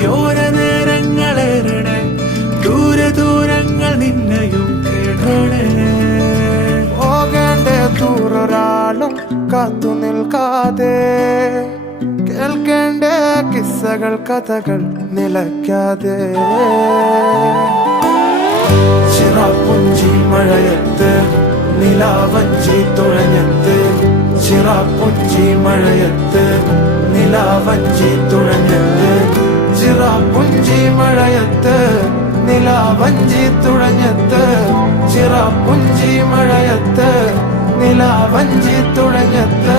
വഴിയോര നേരങ്ങളേറണേ, ദൂരെ ദൂരങ്ങൾ നിന്നെയും കേടണേ. പോകേണ്ട ദൂരൊരാളും കാത്തു നിൽക്കാതെ, കേൾക്കേണ്ട കിസ്സകൾ കഥകൾ നിലയ്ക്കാതെ. ചിറാപ്പുഞ്ചി മഴയത്ത് നിലാവഞ്ചി തുഴഞ്ഞത്ത്, ചിറാപ്പുഞ്ചി മഴയത്ത് നിലാവഞ്ചി തുഴഞ്ഞത്ത്, ചിറാപ്പുഞ്ചി മഴയത്ത് നിലാവഞ്ചി തുഴഞ്ഞത്ത്, ചിറാപ്പുഞ്ചി മഴയത്ത് നിലാവഞ്ചി തുഴഞ്ഞത്ത്.